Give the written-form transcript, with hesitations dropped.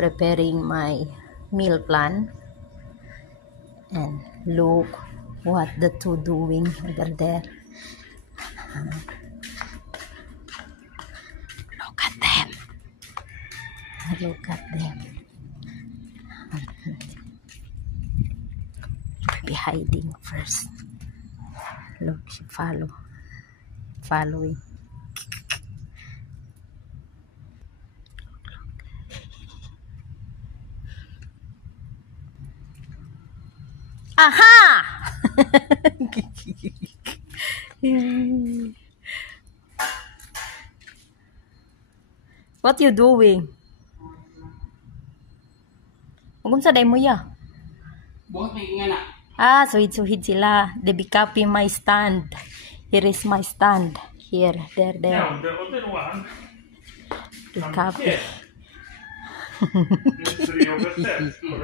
preparing my meal plan. And look what the two doing over there. Look at them. Look at them. Be hiding first. Look, she following. Aha! What you doing? Kung sa day mo ya? Buhat may nga na. Suhid sila. They be copy my stand. Here is my stand. Here, there. Yeah, the other one. They copy. It's 3 over 10.